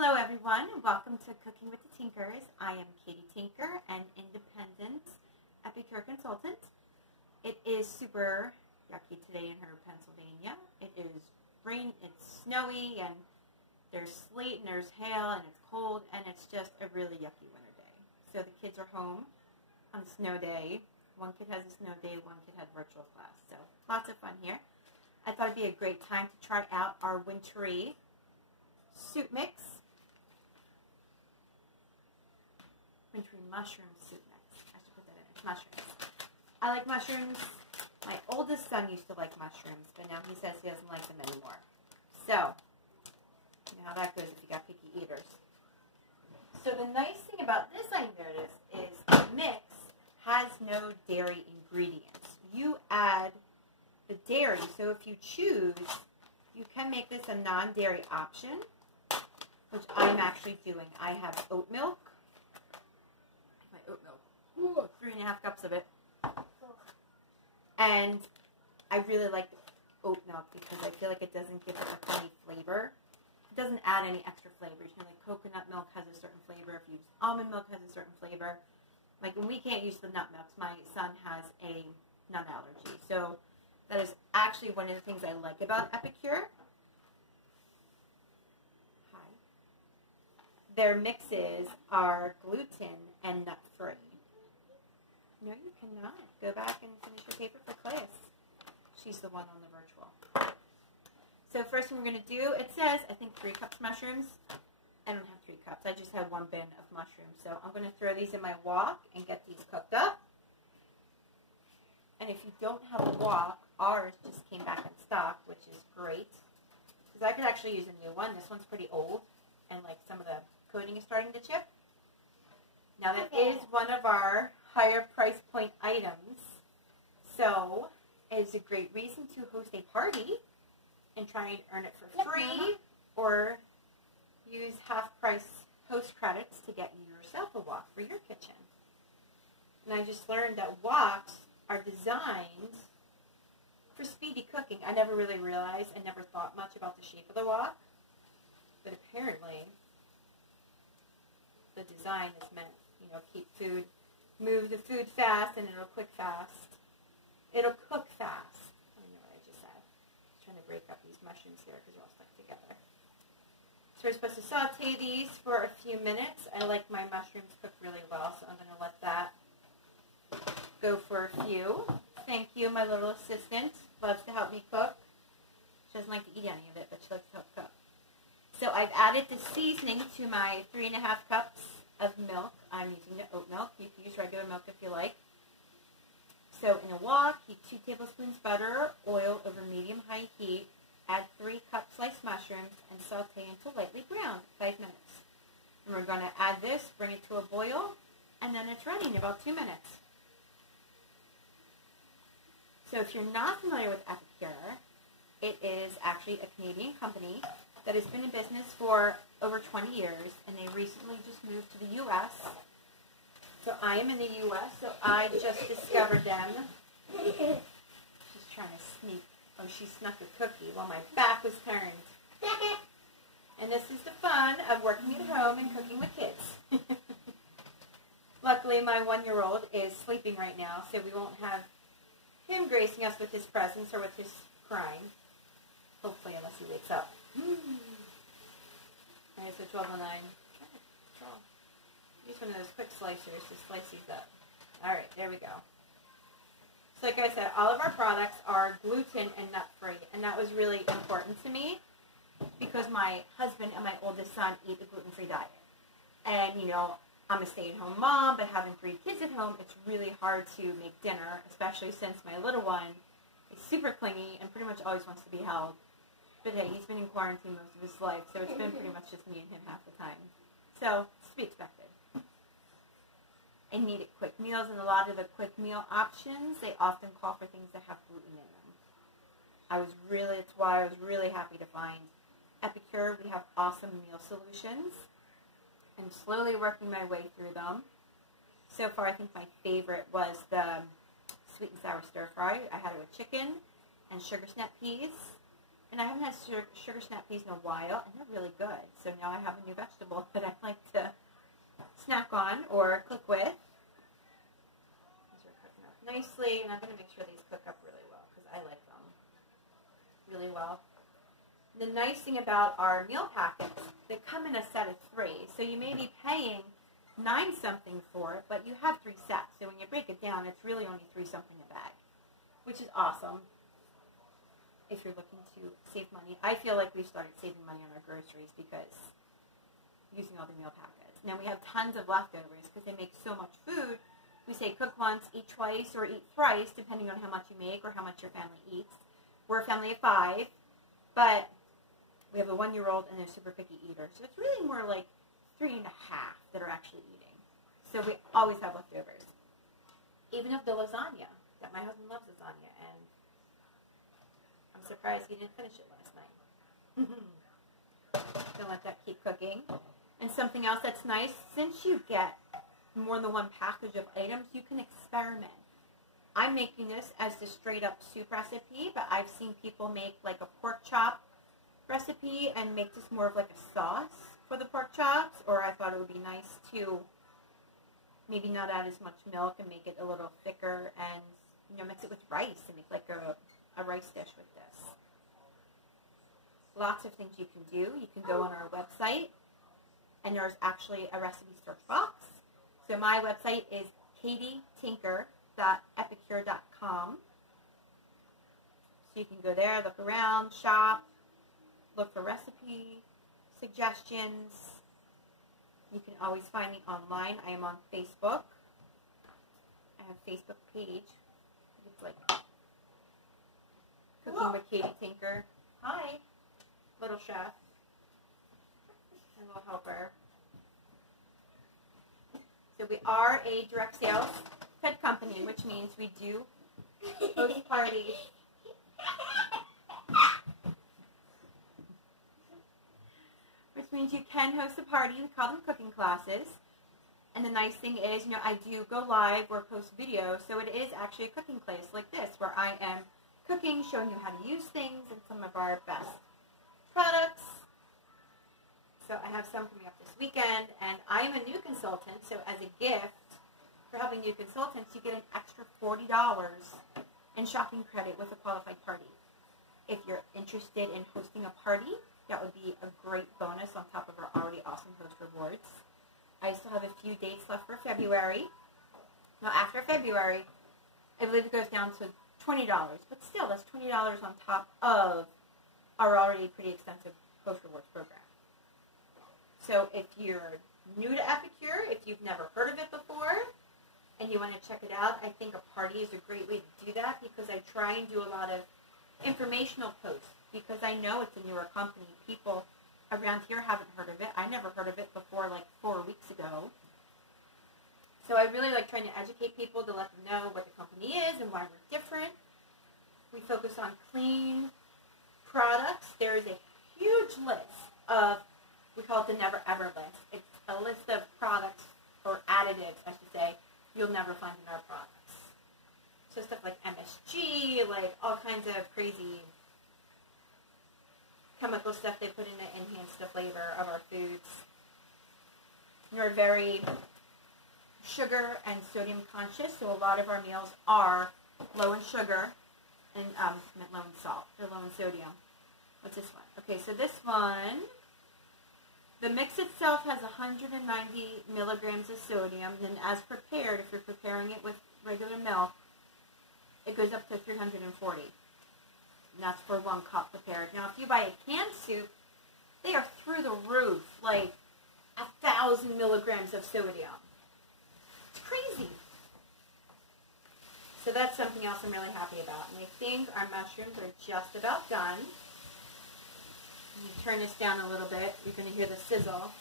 Hello everyone, welcome to Cooking with the Tinkers. I am Katie Tinker, an independent Epicure consultant. It is super yucky today in Pennsylvania. It is rain, it's snowy, and there's sleet, and there's hail, and it's cold, and it's just a really yucky winter day. So the kids are home on a snow day. One kid has a snow day, one kid had virtual class. So lots of fun here. I thought it'd be a great time to try out our Wintery soup mix. Wintery mushroom soup mix. I should put that in. It's mushrooms. I like mushrooms. My oldest son used to like mushrooms, but now he says he doesn't like them anymore. So, you know how that goes if you got picky eaters. So the nice thing about this I noticed is the mix has no dairy ingredients. You add the dairy, so if you choose, you can make this a non-dairy option, which I'm actually doing. I have oat milk. Oat milk, 3.5 cups of it, and I really like oat milk because I feel like it doesn't give it a funny flavor. It doesn't add any extra flavors. You know, like coconut milk has a certain flavor. If you use almond milk, has a certain flavor. Like when we can't use the nut milks, my son has a nut allergy, so that is actually one of the things I like about Epicure. Their mixes are gluten and nut-free. No, you cannot. Go back and finish your paper for class. She's the one on the virtual. So first thing we're going to do, it says, I think 3 cups mushrooms. I don't have 3 cups. I just had 1 bin of mushrooms. So I'm going to throw these in my wok and get these cooked up. And if you don't have a wok, ours just came back in stock, which is great. Because I could actually use a new one. This one's pretty old. And like some of the coating is starting to chip. Now that is one of our higher price point items, so it's a great reason to host a party and try and earn it for free, or use half price host credits to get yourself a wok for your kitchen. And I just learned that woks are designed for speedy cooking. I never really realized, I never thought much about the shape of the wok, but apparently the design is meant, you know, move the food fast and it'll cook fast. It'll cook fast. I don't know what I just said. I'm trying to break up these mushrooms here because they're all stuck together. So we're supposed to saute these for a few minutes. I like my mushrooms cooked really well, so I'm going to let that go for a few. Thank you, my little assistant. Loves to help me cook. She doesn't like to eat any of it, but she likes to help cook. So I've added the seasoning to my 3.5 cups of milk. I'm using the oat milk. You can use regular milk if you like. So in a wok, heat 2 tablespoons butter, oil over medium-high heat, add 3 cup sliced mushrooms, and saute until lightly browned, 5 minutes. And we're going to add this, bring it to a boil, and then it's ready in about 2 minutes. So if you're not familiar with Epicure, it is actually a Canadian company that has been in business for over 20 years, and they recently just moved to the U.S. So I am in the U.S., so I just discovered them. She's trying to sneak. Oh, she snuck a cookie while my back was turned. And this is the fun of working at home and cooking with kids. Luckily, my 1-year-old is sleeping right now, so we won't have him gracing us with his presence or with his crying. Hopefully, unless he wakes up. Alright, so 1209. Use one of those quick slicers to slice these up. Alright, there we go. So like I said, all of our products are gluten and nut-free, and that was really important to me because my husband and my oldest son eat a gluten-free diet. And, you know, I'm a stay-at-home mom, but having 3 kids at home, it's really hard to make dinner, especially since my little one is super clingy and pretty much always wants to be held. But hey, he's been in quarantine most of his life, so it's been pretty much just me and him half the time. So, it's to be expected. I needed quick meals, and a lot of the quick meal options, they often call for things that have gluten in them. That's why I was really happy to find Epicure. We have awesome meal solutions. I'm slowly working my way through them. So far, I think my favorite was the sweet and sour stir fry. I had it with chicken and sugar snap peas. And I haven't had sugar snap peas in a while, and they're really good. So now I have a new vegetable that I like to snack on or cook with. These are cooking up nicely, and I'm going to make sure these cook up really well because I like them really well. The nice thing about our meal packets, they come in a set of 3. So you may be paying $9 something for it, but you have 3 sets. So when you break it down, it's really only 3 something a bag, which is awesome if you're looking to save money. I feel like we've started saving money on our groceries because using all the meal packets. Now we have tons of leftovers because they make so much food. We say cook once, eat twice, or eat thrice, depending on how much you make or how much your family eats. We're a family of 5, but we have a 1-year-old and they're super picky eaters. So it's really more like 3.5 that are actually eating. So we always have leftovers. Even of the lasagna, that my husband loves lasagna, and I'm surprised he didn't finish it last night. Gonna let that keep cooking. And something else that's nice, since you get more than one package of items, you can experiment. I'm making this as the straight up soup recipe, but I've seen people make like a pork chop recipe and make this more of like a sauce for the pork chops, or I thought it would be nice to maybe not add as much milk and make it a little thicker and, you know, mix it with rice and make like a rice dish with this. Lots of things you can do. You can go on our website, and there's actually a recipe search box. So my website is katietinker.epicure.com. So you can go there, look around, shop, look for recipe suggestions. You can always find me online. I am on Facebook. I have a Facebook page. It's like Cooking with Katie Tinker. Hi, little chef and little helper. So we are a direct sales pet company, which means we do host parties. Which means you can host a party. We call them cooking classes. And the nice thing is, you know, I do go live or post video, so it is actually a cooking class like this, where I am cooking, showing you how to use things and some of our best products. So I have some coming up this weekend, and I am a new consultant, so as a gift for helping new consultants, you get an extra $40 in shopping credit with a qualified party. If you're interested in hosting a party, that would be a great bonus on top of our already awesome host rewards. I still have a few dates left for February. Now, after February, I believe it goes down to $20, but still, that's $20 on top of our already pretty extensive host rewards program. So if you're new to Epicure, if you've never heard of it before, and you want to check it out, I think a party is a great way to do that, because I try and do a lot of informational posts, because I know it's a newer company. People around here haven't heard of it. I never heard of it before like 4 weeks ago. So I really like trying to educate people to let them know what the company is and why we're different. We focus on clean products. There is a huge list of, we call it the never ever list. It's a list of products, or additives, I should say, you'll never find in our products. So stuff like MSG, like all kinds of crazy chemical stuff they put in to enhance the flavor of our foods. We're very sugar and sodium conscious, so a lot of our meals are low in sugar and low in salt. They're low in sodium. What's this one? Okay, so this one, the mix itself has 190 milligrams of sodium, and as prepared, if you're preparing it with regular milk, it goes up to 340. And that's for 1 cup prepared. Now, if you buy a canned soup, they are through the roof, like 1,000 milligrams of sodium. It's crazy. So that's something else I'm really happy about. And I think our mushrooms are just about done. Let me turn this down a little bit. You're going to hear the sizzle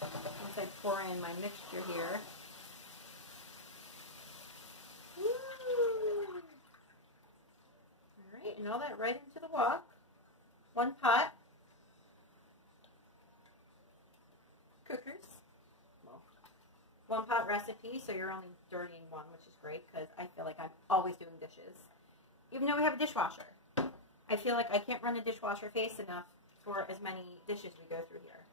once I pour in my mixture here. And all that right into the wok. 1 pot. Cookers. Well, 1 pot recipe, so you're only dirtying 1, which is great, because I feel like I'm always doing dishes. Even though we have a dishwasher. I feel like I can't run the dishwasher fast enough for as many dishes we go through here.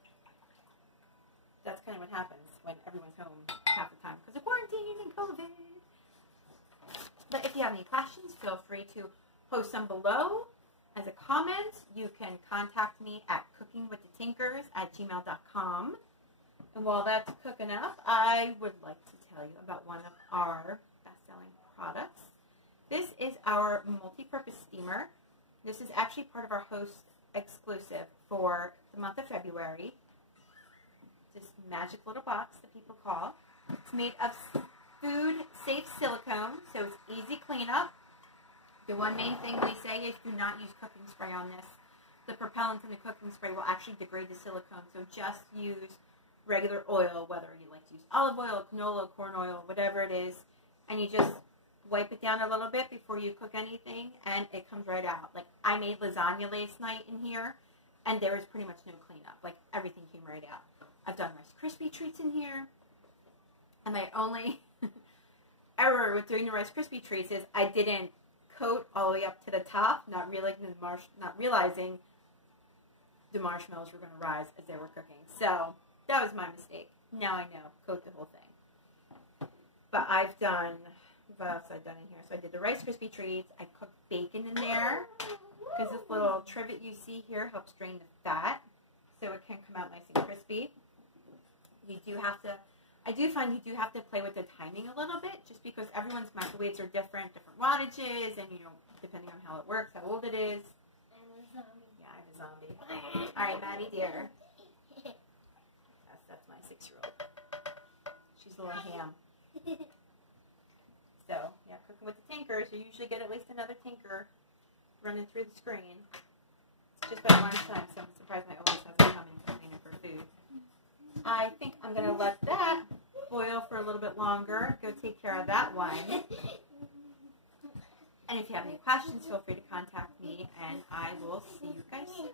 That's kind of what happens when everyone's home half the time because of quarantine and COVID. But if you have any questions, feel free to post them below as a comment. You can contact me at cookingwiththetinkers@gmail.com. And while that's cooking up, I would like to tell you about one of our best-selling products. This is our multi-purpose steamer. This is actually part of our host exclusive for the month of February. This magic little box that people call. It's made of food-safe silicone, so it's easy cleanup. The one main thing we say is do not use cooking spray on this. The propellant in the cooking spray will actually degrade the silicone, so just use regular oil, whether you like to use olive oil, canola, corn oil, whatever it is, and you just wipe it down a little bit before you cook anything, and it comes right out. Like, I made lasagna last night in here, and there was pretty much no cleanup. Like, everything came right out. I've done Rice Krispie treats in here, and my only error with doing the Rice Krispie treats is I didn't coat all the way up to the top, not realizing the marshmallows were going to rise as they were cooking. So that was my mistake. Now I know, coat the whole thing. But I've done, what else I've done in here? So I did the Rice Krispie treats. I cooked bacon in there because this little trivet you see here helps drain the fat, so it can come out nice and crispy. You do have to, I do find you do have to play with the timing a little bit, just because everyone's microwaves are different wattages, and you know, depending on how it works, how old it is. Yeah, I'm a zombie. All right, Maddie dear. Yes, that's my 6-year-old. She's a little ham. So, yeah, cooking with the Tinkers, you usually get at least another Tinker running through the screen. It's just about lunchtime, so I'm surprised my oldest hasn't come in complaining for food. I think I'm going to let that boil for a little bit longer. Go take care of that one. And if you have any questions, feel free to contact me, and I will see you guys soon.